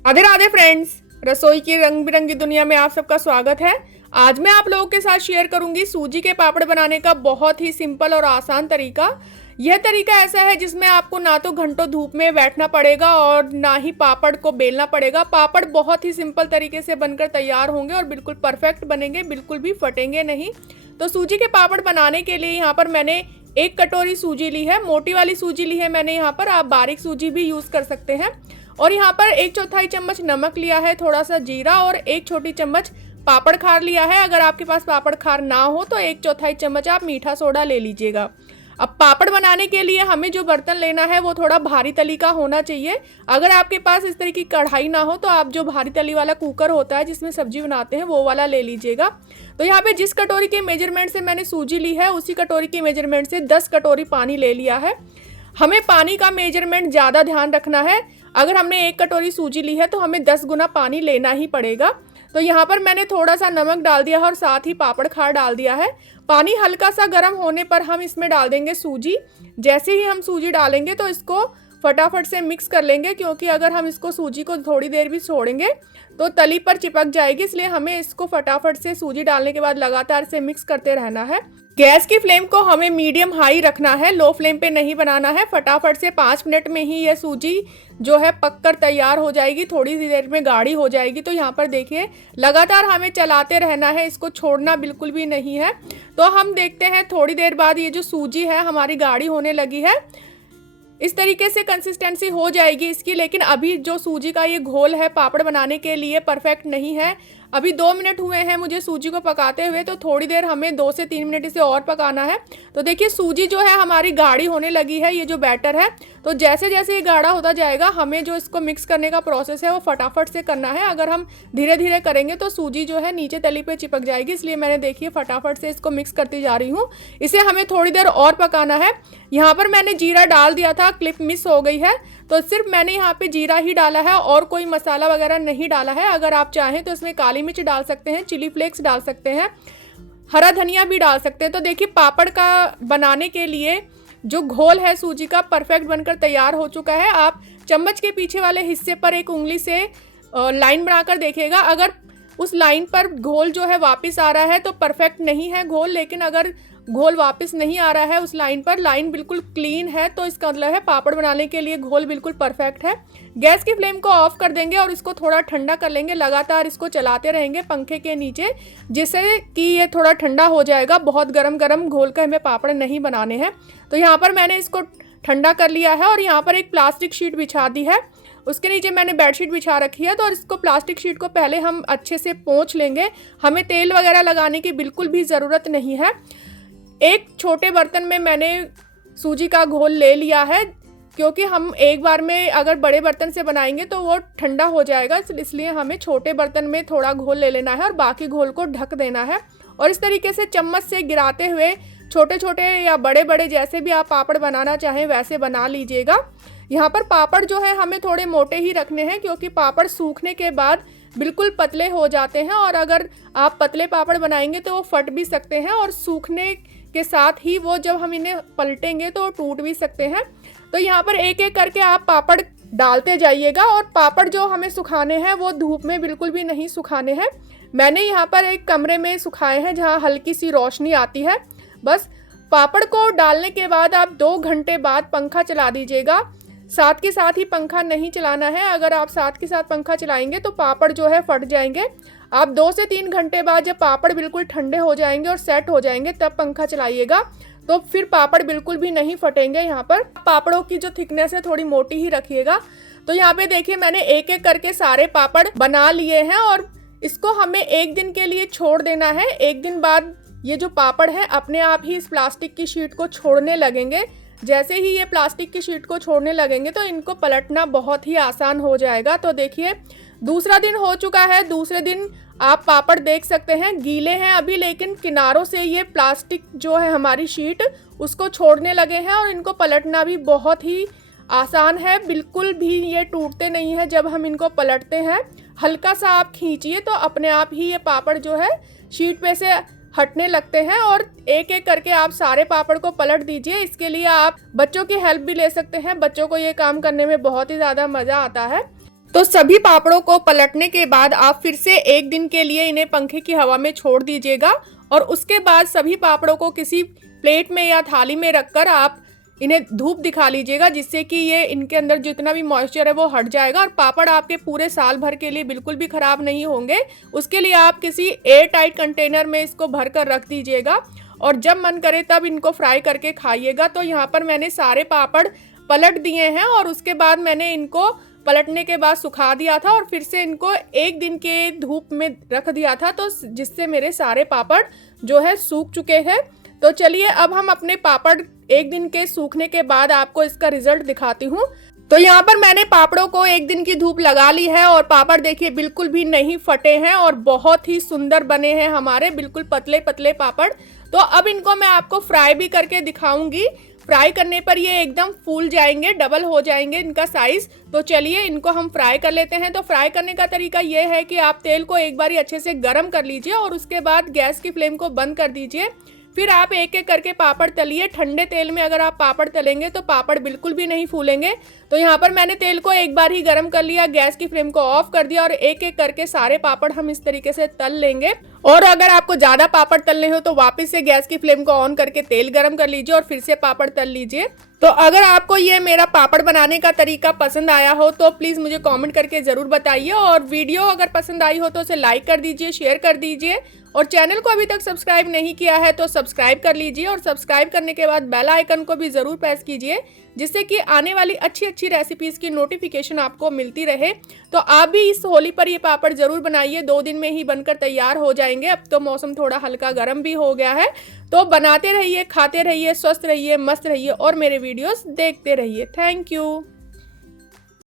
Radhe Radhe friends, रसोई की रंग बिरंगी दुनिया में आप सबका स्वागत है। आज मैं आप लोगों के साथ शेयर करूंगी सूजी के पापड़ बनाने का बहुत ही सिंपल और आसान तरीका। यह तरीका ऐसा है जिसमें आपको ना तो घंटों धूप में बैठना पड़ेगा और ना ही पापड़ को बेलना पड़ेगा। पापड़ बहुत ही सिंपल तरीके से बनकर तैयार होंगे और बिल्कुल परफेक्ट बनेंगे, बिल्कुल भी फटेंगे नहीं। तो सूजी के पापड़ बनाने के लिए यहाँ पर मैंने 1 कटोरी सूजी ली है, मोटी वाली सूजी ली है मैंने यहाँ पर। आप बारीक सूजी भी यूज़ कर सकते हैं। और यहाँ पर 1/4 चम्मच नमक लिया है, थोड़ा सा जीरा और 1 छोटी चम्मच पापड़ खार लिया है। अगर आपके पास पापड़ खार ना हो तो 1/4 चम्मच आप मीठा सोडा ले लीजिएगा। अब पापड़ बनाने के लिए हमें जो बर्तन लेना है वो थोड़ा भारी तली का होना चाहिए। अगर आपके पास इस तरह की कढ़ाई ना हो तो आप जो भारी तली वाला कुकर होता है जिसमें सब्जी बनाते हैं वो वाला ले लीजिएगा। तो यहाँ पे जिस कटोरी के मेजरमेंट से मैंने सूजी ली है उसी कटोरी के मेजरमेंट से 10 कटोरी पानी ले लिया है। हमें पानी का मेजरमेंट ज़्यादा ध्यान रखना है। अगर हमने 1 कटोरी सूजी ली है तो हमें 10 गुना पानी लेना ही पड़ेगा। तो यहाँ पर मैंने थोड़ा सा नमक डाल दिया है और साथ ही पापड़ खार डाल दिया है। पानी हल्का सा गर्म होने पर हम इसमें डाल देंगे सूजी। जैसे ही हम सूजी डालेंगे तो इसको फटाफट से मिक्स कर लेंगे, क्योंकि अगर हम इसको सूजी को थोड़ी देर भी छोड़ेंगे तो तली पर चिपक जाएगी। इसलिए हमें इसको फटाफट से सूजी डालने के बाद लगातार से मिक्स करते रहना है। गैस की फ्लेम को हमें मीडियम हाई रखना है, लो फ्लेम पे नहीं बनाना है। फटाफट से 5 मिनट में ही यह सूजी जो है पककर तैयार हो जाएगी, थोड़ी सी देर में गाढ़ी हो जाएगी। तो यहाँ पर देखिए लगातार हमें चलाते रहना है, इसको छोड़ना बिल्कुल भी नहीं है। तो हम देखते हैं थोड़ी देर बाद ये जो सूजी है हमारी गाढ़ी होने लगी है। इस तरीके से कंसिस्टेंसी हो जाएगी इसकी। लेकिन अभी जो सूजी का ये घोल है पापड़ बनाने के लिए परफेक्ट नहीं है। अभी 2 मिनट हुए हैं मुझे सूजी को पकाते हुए, तो थोड़ी देर हमें 2 से 3 मिनट इसे और पकाना है। तो देखिए सूजी जो है हमारी गाढ़ी होने लगी है, ये जो बैटर है। तो जैसे जैसे ये गाढ़ा होता जाएगा हमें जो इसको मिक्स करने का प्रोसेस है वो फटाफट से करना है। अगर हम धीरे धीरे करेंगे तो सूजी जो है नीचे तली पे चिपक जाएगी। इसलिए मैंने देखिए फटाफट से इसको मिक्स करती जा रही हूँ। इसे हमें थोड़ी देर और पकाना है। यहाँ पर मैंने जीरा डाल दिया था, क्लिप मिस हो गई है, तो सिर्फ मैंने यहाँ पे जीरा ही डाला है और कोई मसाला वगैरह नहीं डाला है। अगर आप चाहें तो इसमें काली मिर्च डाल सकते हैं, चिली फ्लेक्स डाल सकते हैं, हरा धनिया भी डाल सकते हैं। तो देखिए पापड़ का बनाने के लिए जो घोल है सूजी का परफेक्ट बनकर तैयार हो चुका है। आप चम्मच के पीछे वाले हिस्से पर एक उंगली से लाइन बनाकर देखिएगा। अगर उस लाइन पर घोल जो है वापस आ रहा है तो परफेक्ट नहीं है घोल। लेकिन अगर घोल वापस नहीं आ रहा है उस लाइन पर, लाइन बिल्कुल क्लीन है, तो इसका मतलब है पापड़ बनाने के लिए घोल बिल्कुल परफेक्ट है। गैस की फ्लेम को ऑफ कर देंगे और इसको थोड़ा ठंडा कर लेंगे। लगातार इसको चलाते रहेंगे पंखे के नीचे, जिससे कि ये थोड़ा ठंडा हो जाएगा। बहुत गरम गरम घोल का हमें पापड़ नहीं बनाने हैं। तो यहाँ पर मैंने इसको ठंडा कर लिया है और यहाँ पर एक प्लास्टिक शीट बिछा दी है। उसके नीचे मैंने बेडशीट बिछा रखी है। तो इसको प्लास्टिक शीट को पहले हम अच्छे से पोंछ लेंगे। हमें तेल वगैरह लगाने की बिल्कुल भी ज़रूरत नहीं है। एक छोटे बर्तन में मैंने सूजी का घोल ले लिया है, क्योंकि हम एक बार में अगर बड़े बर्तन से बनाएंगे तो वो ठंडा हो जाएगा। इसलिए हमें छोटे बर्तन में थोड़ा घोल ले लेना है और बाकी घोल को ढक देना है। और इस तरीके से चम्मच से गिराते हुए छोटे छोटे या बड़े बड़े जैसे भी आप पापड़ बनाना चाहें वैसे बना लीजिएगा। यहाँ पर पापड़ जो है हमें थोड़े मोटे ही रखने हैं, क्योंकि पापड़ सूखने के बाद बिल्कुल पतले हो जाते हैं और अगर आप पतले पापड़ बनाएंगे तो वो फट भी सकते हैं और सूखने के साथ ही वो जब हम इन्हें पलटेंगे तो टूट भी सकते हैं। तो यहाँ पर एक एक करके आप पापड़ डालते जाइएगा। और पापड़ जो हमें सुखाने हैं वो धूप में बिल्कुल भी नहीं सुखाने हैं। मैंने यहाँ पर एक कमरे में सुखाए हैं जहाँ हल्की सी रोशनी आती है। बस पापड़ को डालने के बाद आप 2 घंटे बाद पंखा चला दीजिएगा। साथ के साथ ही पंखा नहीं चलाना है। अगर आप साथ के साथ पंखा चलाएंगे तो पापड़ जो है फट जाएंगे। आप 2 से 3 घंटे बाद जब पापड़ बिल्कुल ठंडे हो जाएंगे और सेट हो जाएंगे तब पंखा चलाइएगा, तो फिर पापड़ बिल्कुल भी नहीं फटेंगे। यहाँ पर पापड़ों की जो थिकनेस है थोड़ी मोटी ही रखिएगा। तो यहाँ पे देखिए मैंने एक एक करके सारे पापड़ बना लिए हैं और इसको हमें 1 दिन के लिए छोड़ देना है। 1 दिन बाद ये जो पापड़ है अपने आप ही इस प्लास्टिक की शीट को छोड़ने लगेंगे। जैसे ही ये प्लास्टिक की शीट को छोड़ने लगेंगे तो इनको पलटना बहुत ही आसान हो जाएगा। तो देखिए दूसरा दिन हो चुका है। दूसरे दिन आप पापड़ देख सकते हैं गीले हैं अभी, लेकिन किनारों से ये प्लास्टिक जो है हमारी शीट उसको छोड़ने लगे हैं और इनको पलटना भी बहुत ही आसान है। बिल्कुल भी ये टूटते नहीं है जब हम इनको पलटते हैं। हल्का सा आप खींचिए तो अपने आप ही ये पापड़ जो है शीट पे से हटने लगते हैं और एक एक करके आप सारे पापड़ को पलट दीजिए। इसके लिए आप बच्चों की हेल्प भी ले सकते हैं। बच्चों को ये काम करने में बहुत ही ज़्यादा मज़ा आता है। तो सभी पापड़ों को पलटने के बाद आप फिर से एक दिन के लिए इन्हें पंखे की हवा में छोड़ दीजिएगा और उसके बाद सभी पापड़ों को किसी प्लेट में या थाली में रखकर आप इन्हें धूप दिखा लीजिएगा, जिससे कि ये इनके अंदर जितना भी मॉइस्चर है वो हट जाएगा और पापड़ आपके पूरे साल भर के लिए बिल्कुल भी खराब नहीं होंगे। उसके लिए आप किसी एयर टाइट कंटेनर में इसको भर कर रख दीजिएगा और जब मन करे तब इनको फ्राई करके खाइएगा। तो यहाँ पर मैंने सारे पापड़ पलट दिए हैं और उसके बाद मैंने इनको पलटने के बाद सुखा दिया था और फिर से इनको एक दिन के धूप में रख दिया था, तो जिससे मेरे सारे पापड़ जो है सूख चुके हैं। तो चलिए अब हम अपने पापड़ एक दिन के सूखने के बाद आपको इसका रिजल्ट दिखाती हूँ। तो यहाँ पर मैंने पापड़ों को एक दिन की धूप लगा ली है और पापड़ देखिए बिल्कुल भी नहीं फटे हैं और बहुत ही सुंदर बने हैं हमारे, बिल्कुल पतले पतले पापड़। तो अब इनको मैं आपको फ्राई भी करके दिखाऊंगी। फ्राई करने पर ये एकदम फूल जाएंगे, डबल हो जाएंगे इनका साइज। तो चलिए इनको हम फ्राई कर लेते हैं। तो फ्राई करने का तरीका ये है कि आप तेल को एक बार अच्छे से गर्म कर लीजिए और उसके बाद गैस की फ्लेम को बंद कर दीजिए। फिर आप एक एक करके पापड़ तलिए। ठंडे तेल में अगर आप पापड़ तलेंगे तो पापड़ बिल्कुल भी नहीं फूलेंगे। तो यहाँ पर मैंने तेल को एक बार ही गर्म कर लिया, गैस की फ्लेम को ऑफ कर दिया और एक एक करके सारे पापड़ हम इस तरीके से तल लेंगे। और अगर आपको ज़्यादा पापड़ तलने हो तो वापस से गैस की फ्लेम को ऑन करके तेल गर्म कर लीजिए और फिर से पापड़ तल लीजिए। तो अगर आपको ये मेरा पापड़ बनाने का तरीका पसंद आया हो तो प्लीज़ मुझे कमेंट करके ज़रूर बताइए और वीडियो अगर पसंद आई हो तो उसे लाइक कर दीजिए, शेयर कर दीजिए और चैनल को अभी तक सब्सक्राइब नहीं किया है तो सब्सक्राइब कर लीजिए और सब्सक्राइब करने के बाद बेल आइकन को भी ज़रूर प्रेस कीजिए, जिससे कि आने वाली अच्छी अच्छी रेसिपीज़ की नोटिफिकेशन आपको मिलती रहे। तो आप भी इस होली पर ये पापड़ ज़रूर बनाइए, 2 दिन में ही बनकर तैयार हो जाएंगे। अब तो मौसम थोड़ा हल्का गर्म भी हो गया है। तो बनाते रहिए, खाते रहिए, स्वस्थ रहिए, मस्त रहिए और मेरे वीडियोस देखते रहिए। Thank you.